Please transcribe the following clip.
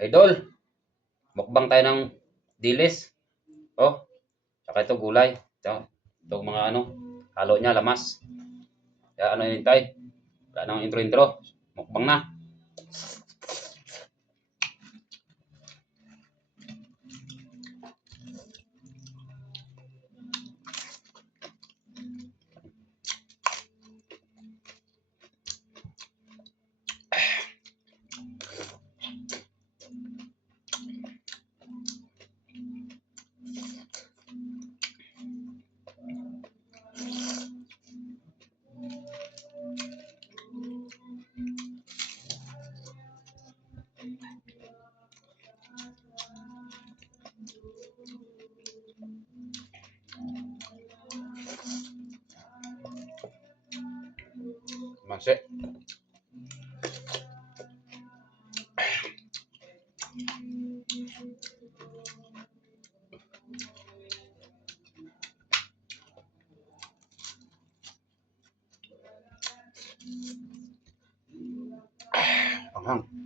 Idol, mukbang tayo ng dilis. Oh, tsaka ito gulay. Ito mga ano, halo niya, lamas. Kaya ano yun tayo? Wala nang intro-intro. Mukbang na. Manse. Anghang.